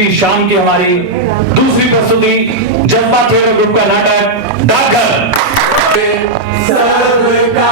की शान की हमारी दूसरी प्रस्तुति जज्बा थिएटर ग्रुप का नाटक डाकघर। सबका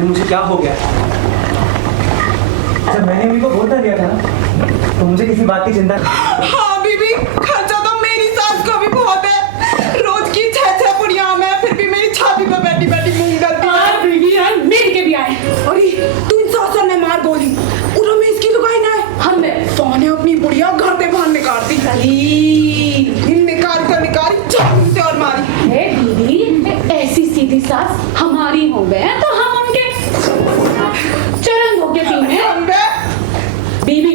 मुझे क्या हो गया? जब मैंने उन्हीं को बोल दिया था ना, तो मुझे किसी बात की चिंता नहीं। हाँ बीबी, खर्चा तो मेरी सास को भी बहुत है। रोज की 6 पुड़िया में फिर भी मेरी छाती पे बैठी बैठी मूंग डलती है। बीबी यार मेरे के भी आए। अरे तू इन सास ने मार बोली उरा में इसकी लुगाई ना है। हमने सोने अपनी बुढ़िया घर पे बाहर निकाल दी। निकाल चाकू से और मारी। हे बीबी, ऐसी सीधी सास हमारी हो गए तो हम उनके चरण धो के पीने। बीबी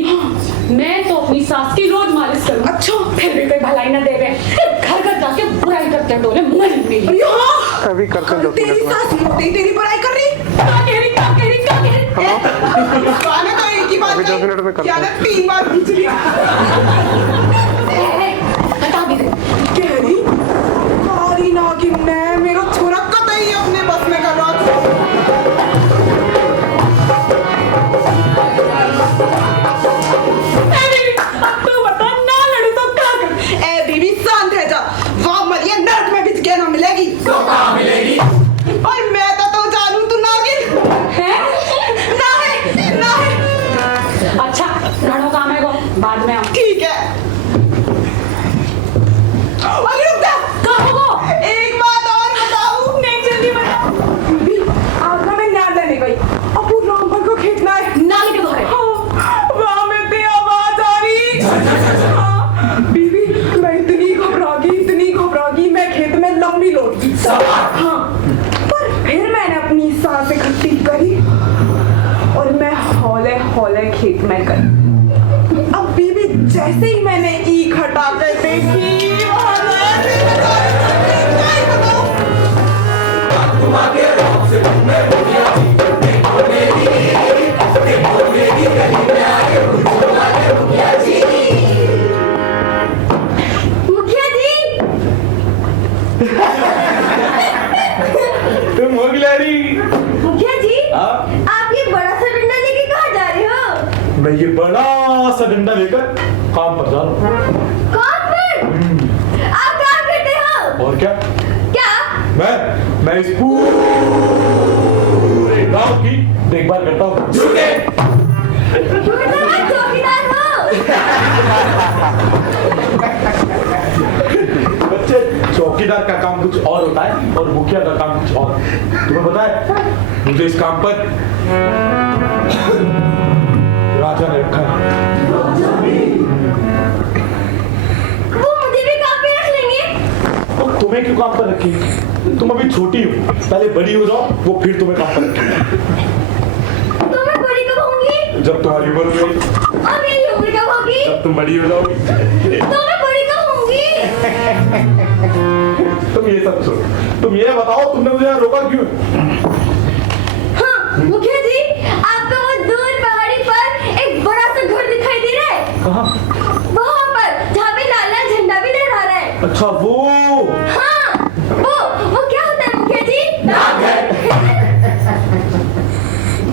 मैं तो अपनी सास की रोज मालिश करूं। अच्छा फिर भी कोई भलाई न देवे, घर घर जाके बुराई करते डोले मर मेरी। अभी करते हैं। तेरी सास मोटी तेरी बुराई कर रही। का गाने तो एक ही बात है। याद है 3 बार पूछ ली। बता भी दे। कह रही कारी नागिन ने मेरा छोरा कतई अपने बस में कर रहा था। अब तू बता ना लड़ू तो क्या करूं? ए बीबी शांत रह जा। वाह मरिया नरक में भी ना मिलेगी। छुट्टी करी और मैं हौले हौले खेत में गई। अब बीबी जैसे ही मैंने ईख हटा कर देखी वहाँ मुखिया जी तुम हो गिलहरी? मुखिया जी हाँ? आप ये बड़ा सा डंडा लेके कहाँ जा रहे हो? मैं ये बड़ा सा डंडा लेकर काम पर जा रहा हूँ। कौन पर? आप काम करते हो? और क्या? क्या? मैं इस पूरे गांव की देखभाल करता हूँ। मतलब आप चौकीदार हो? बच्चे, चौकीदार का काम कुछ और होता है और मुखिया का काम कुछ और। तुम्हें पता है मुझे इस काम पर राजा ने रखा है। वो मुझे भी काम पे रख लेंगे? और तुम्हें क्यों काम पर रखेंगे? तुम अभी छोटी हो, पहले बड़ी हो जाओ, वो फिर तुम्हें काम पर रखेंगे। तो मैं बड़ी कब होंगी? जब तुम्हारी उम्र हुई, और मेरी उम्र कब होगी? जब तुम बड़ी हो जाओगी। तो मैं बड़ी कब होंगी? तुम ये सब छोड़ो, तुम ये बताओ तुमने मुझे यहाँ रोका क्यों? हाँ मुखिया जी, आपको वो दूर पहाड़ी पर एक बड़ा सा घर दिखाई दे रहा है? कहाँ? वहाँ पर जहाँ पे लाल लाल झंडा भी लहरा रहा है। अच्छा वो। हाँ वो क्या होता है मुखिया जी? डाकघर।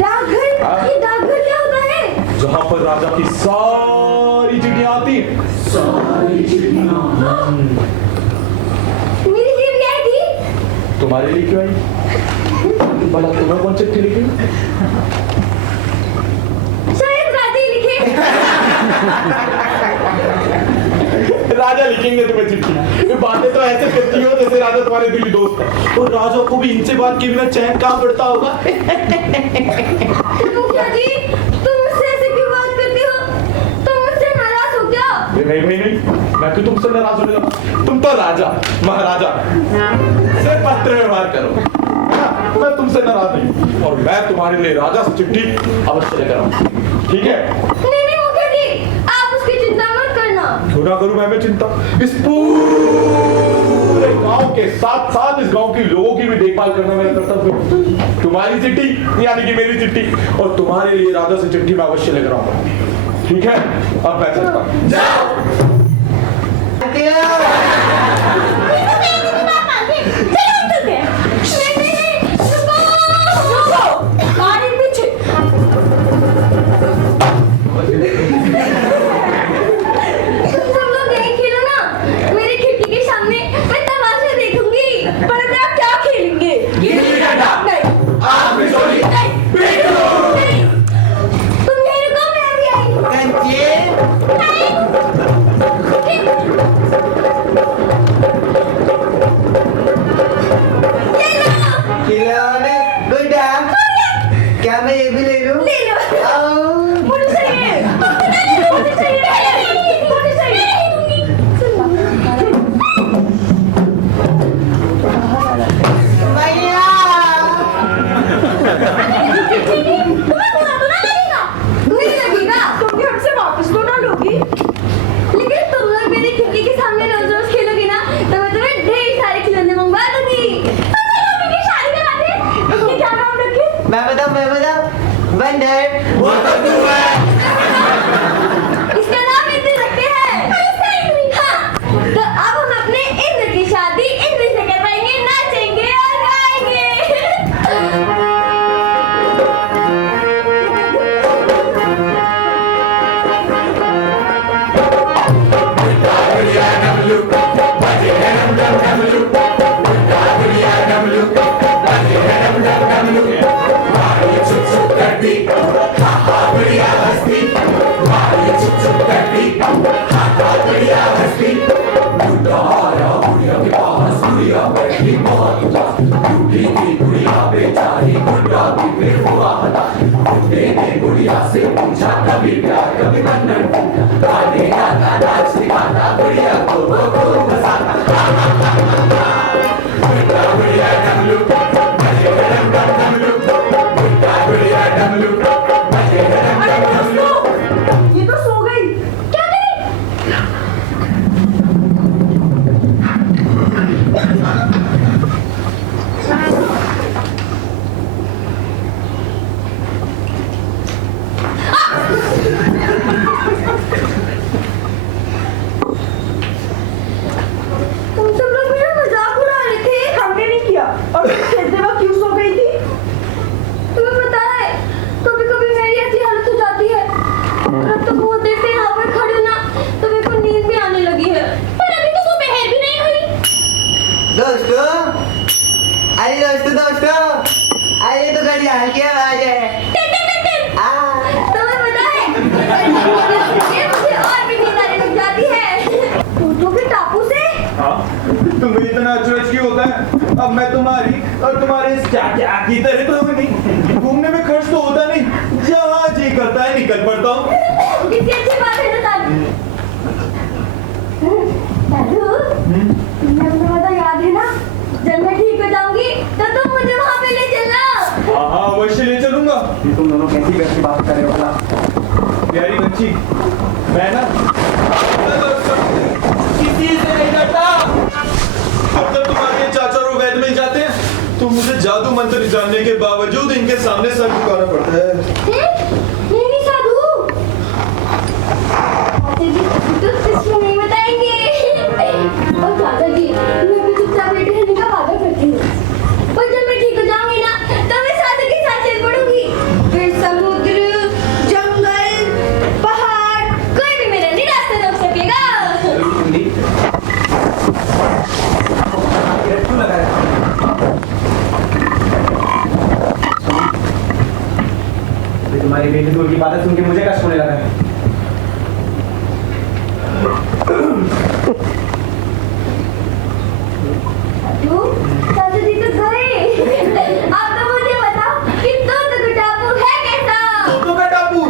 डाकघर? ये डाकघर क्या होता है? जहाँ पर राजा की सारी चिट्ठियाँ आती हैं। सारी चिट्ठियाँ। मेरे लिए भी आई थी। तुम्हारे लिए क्यों आई? भला तुम्हें कौन चिट्ठी लिखी? शायद राजा ही लिखे। राजा लिखेंगे तुम्हें चिट्ठी? ये बातें तो ऐसे करती हो जैसे राजा तुम्हारे दिली दोस्त है। और राजा को भी इनसे बात के बिना चैन कहाँ पड़ता होगा? मुखिया जी, तुम मुझसे ऐसे क्यों बात करते हो? तुम मुझसे नाराज हो क्या? नहीं भाई नहीं, मैं क्यों तुमसे नाराज होने लगा? तुम तो राजा महाराजा से पत्र व्यवहार करो। मैं तुमसे नाराज नहीं और मैं तुम्हारे लिए राजा से चिट्ठी अवश्य लेकर आऊंगा। ठीक है? नहीं मुखिया जी, आप उसकी चिंता मत करना। क्यों ना करूं मैं चिंता? इस पूरे गांव के साथ साथ इस गांव के लोगों की भी देखभाल करना मेरा कर्तव्य है। तुम्हारी चिट्ठी यानी कि मेरी चिट्ठी और तुम्हारे लिए राजा से चिट्ठी मैं अवश्य लेकर आऊंगा। ठीक है? अब मैं चलता हूं। जाओ। क्या मैं ये भी ले लूं? ले लो। मुझे चाहिए। मुझे चाहिए। मुझे चाहिए। भैया तुम्हें बुरा तो ना लगेगा? नहीं लगेगा। तुम भी हमसे वापस तो ना लोगी? लेकिन तुम लोग मेरी खिड़की के सामने रोज रोज खेलोगे ना, तो मैं तुम्हें ढेर सारे खिलौने मंगवा दूंगी। शादी करा दे। इसके क्या नाम रखे? मैं बताऊं बंदर। वो तो तू है। इसका नाम इंद्र रखते हैं। हाँ, तो अब हम अपने इंद्र की शादी इंद्र से करवाएंगे, नाचेंगे और गाएंगे। दोस्तों, अरे तो घड़ियाल की आवाज है। तुम्हें पता है ये मुझे और भी नींद आने लग जाती है। टूटू के टापू से हाँ, तुम्हें इतना अचरज क्यों होता है? अब मैं तुम्हारी और तुम्हारे इस चाचा की तरह तो हूँ नहीं। घूमने में खर्च तो होता नहीं, जहाँ जी करता है निकल पड़ता हूँ। कितनी अच्छी बात है ना दादू। तुम्हें तो याद है ना, जब मैं ठीक हो जाऊंगी तो तुम मुझे वहाँ पे ले चलना। हाँ अवश्य ले चलूंगा। ये तुम दोनों कैसी कैसी बात कर रहे हो भला? प्यारी बच्ची, मैं ना किसी से नहीं डरता। जब तुम्हारे चाचा और वैद मिल जाते हैं तो मुझे जादू मंत्र जानने के बावजूद इनके सामने सर झुकाना पड़ता है। नहीं साधु, तो इसमें नहीं बताएंगे। और दादाजी, मैं भी चुपचाप बैठे रहने का वादा करती हूँ। और जब मैं ठीक हो जाऊंगी ना तो मैं साधु के साथ चल पड़ूंगी। फिर समुद्र, जंगल, पहाड़, कोई भी मेरा नहीं रास्ता रोक सकेगा। क्यों लगा है? तुम्हारी बेटी की बातें सुन के मुझे कष्ट होने लगा है। साधु जी तो गए। अब तो मुझे बताओ कि तुम तो टापू है कैसा? तो का टापू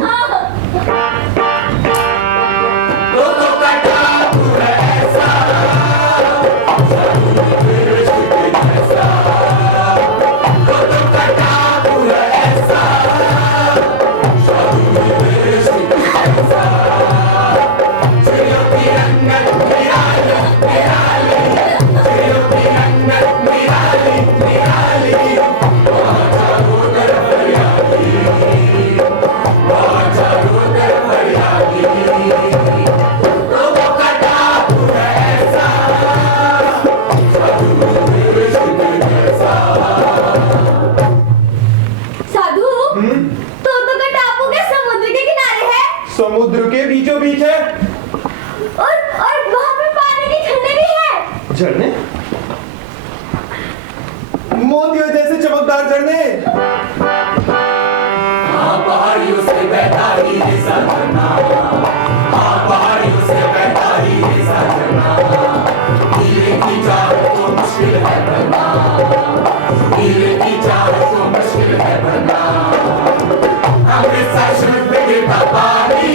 साधु, तो का टापू के समुद्र के किनारे है समुद्र के बीचों बीच है। और वहाँ पे पानी की झरने भी है। झरने? मोतियों जैसे चमकदार झरने। पहाड़ियों से बहता ही ऐसा झरना, पहाड़ियों से बहता ही ऐसा झरना। हीरे की चाह तो मुश्किल है भरना, हीरे की चाह तो मुश्किल है भरना। अमृतसर शुद्ध गिरता पानी,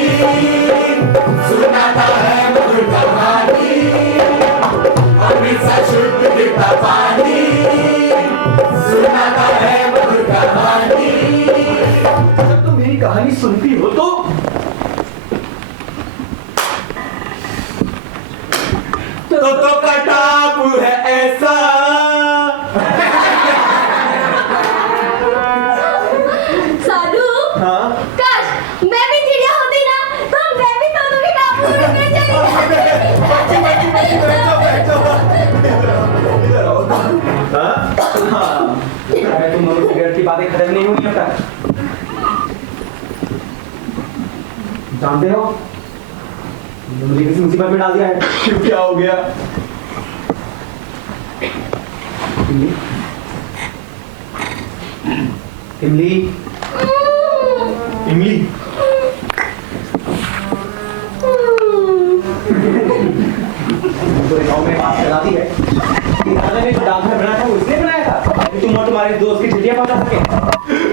सुनाता है मधुर कहानी। अमृतसर शुद्ध गिरता पानी, सुनाता है मधुर कहानी। जब तुम मेरी कहानी सुनती हो तो का टापू है ऐसा। साधु, हाँ काश मैं भी चिड़िया होती ना तो मैं भी दोनों के टापू में चली अरे तुम दोनों सिगरेट की बातें खत्म नहीं हुई अब तक। जानते हो, मुझे किसी मुसीबत में डाल दिया है। क्यों, क्या हो गया? इमली, इमली पूरे गांव में बात चला दी है कि राजा ने जो डाकघर बनाया था वो इसने बनाया था कि तुम और तुम्हारे दोस्त की चिट्ठियां पहुंचा सके।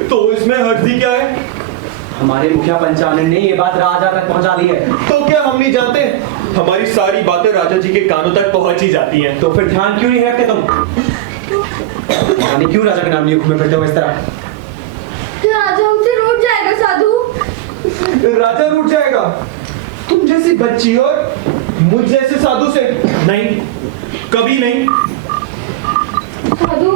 तो इसमें हर्जी क्या है? हमारे मुखिया पंचानन ने ये बात राजा तक पहुंचा दी है। तो क्या हम नहीं जानते? हमारी सारी बातें राजा जी के कानों तक पहुंच ही जाती हैं। तो फिर ध्यान क्यों नहीं रखते तुम? यानी क्यों राजा के नाम लिए घूमे फिरते हो इस तरह? राजा हमसे रूठ जाएगा साधु। राजा रूठ जाएगा? तुम जैसी बच्ची और मुझ जैसे साधु से नहीं, कभी नहीं। साधु,